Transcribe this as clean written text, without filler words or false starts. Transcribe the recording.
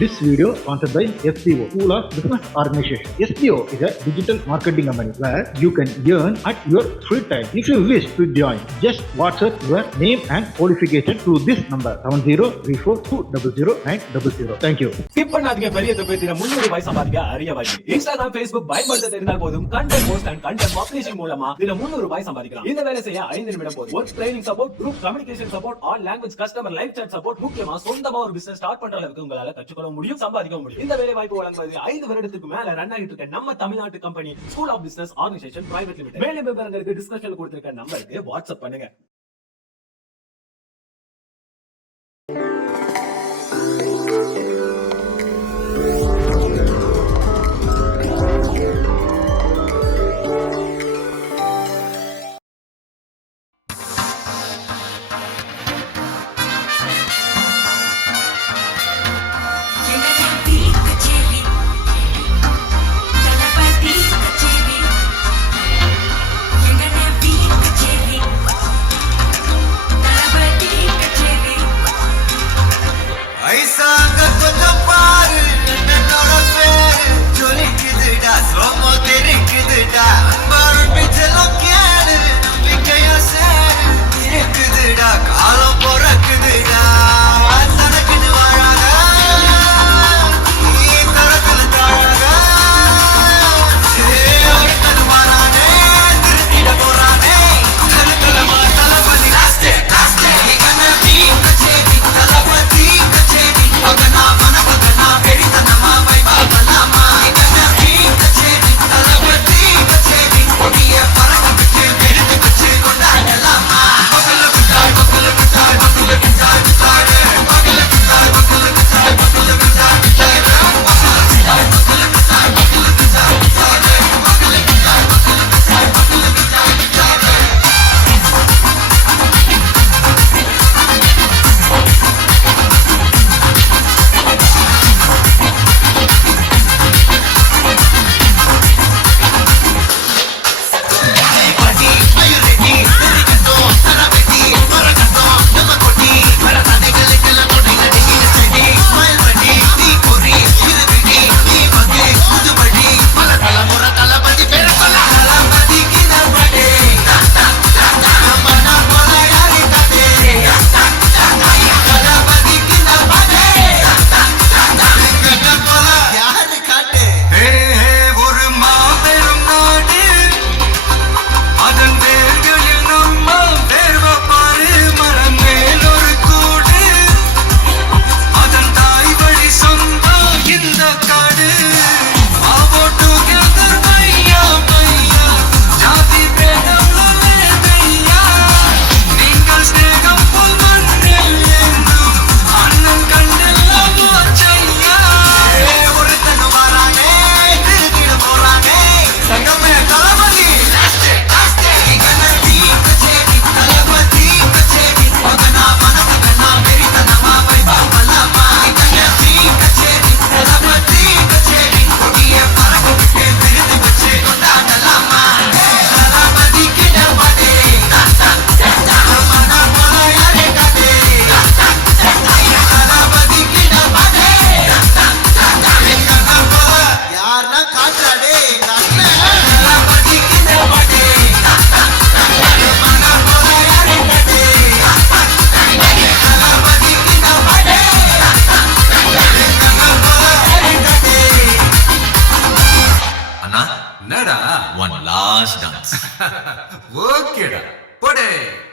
This video sponsored by SBO, School of Business Organization. SBO is a digital marketing company where you can earn at your free time. If you wish to join, just WhatsApp your name and qualification to this number 7034200900. Thank you. Skip பண்ணாதீங்க. பெரிய தொகையில 300 ரூபாய் சம்பாதிக்க அரிய வழி. Instagram, Facebook பயன்படுத்த தெரிந்தால் போதும். Content post and content publishing மூலமா தின 300 ரூபாய் சம்பாதிக்கலாம். இந்த வேலை செய்ய 5 நிமிடம் போதும். Work training support, group communication support, all language customer live chat support, முக்கியமா சொந்தமா ஒரு பிசினஸ் ஸ்டார்ட் பண்ற அளவுக்கு உங்களால கற்றுக்கொள்ள முடியும், சம்பாதிக்க முடியும். இந்த வேலை வாய்ப்பு வழங்குவது 5 வருடத்துக்கு மேல ரன் ஆகிட்டு இருக்க நம்ம தமிழ்நாட்டு company school of business organisation private limited. மேலும் விவரங்களுக்கு டிஸ்கிரிப்ஷன்ல கொடுத்திருக்க நம்பருக்கு வாட்ஸ்அப் பண்ணுங்க. One last dance. Okay, put it.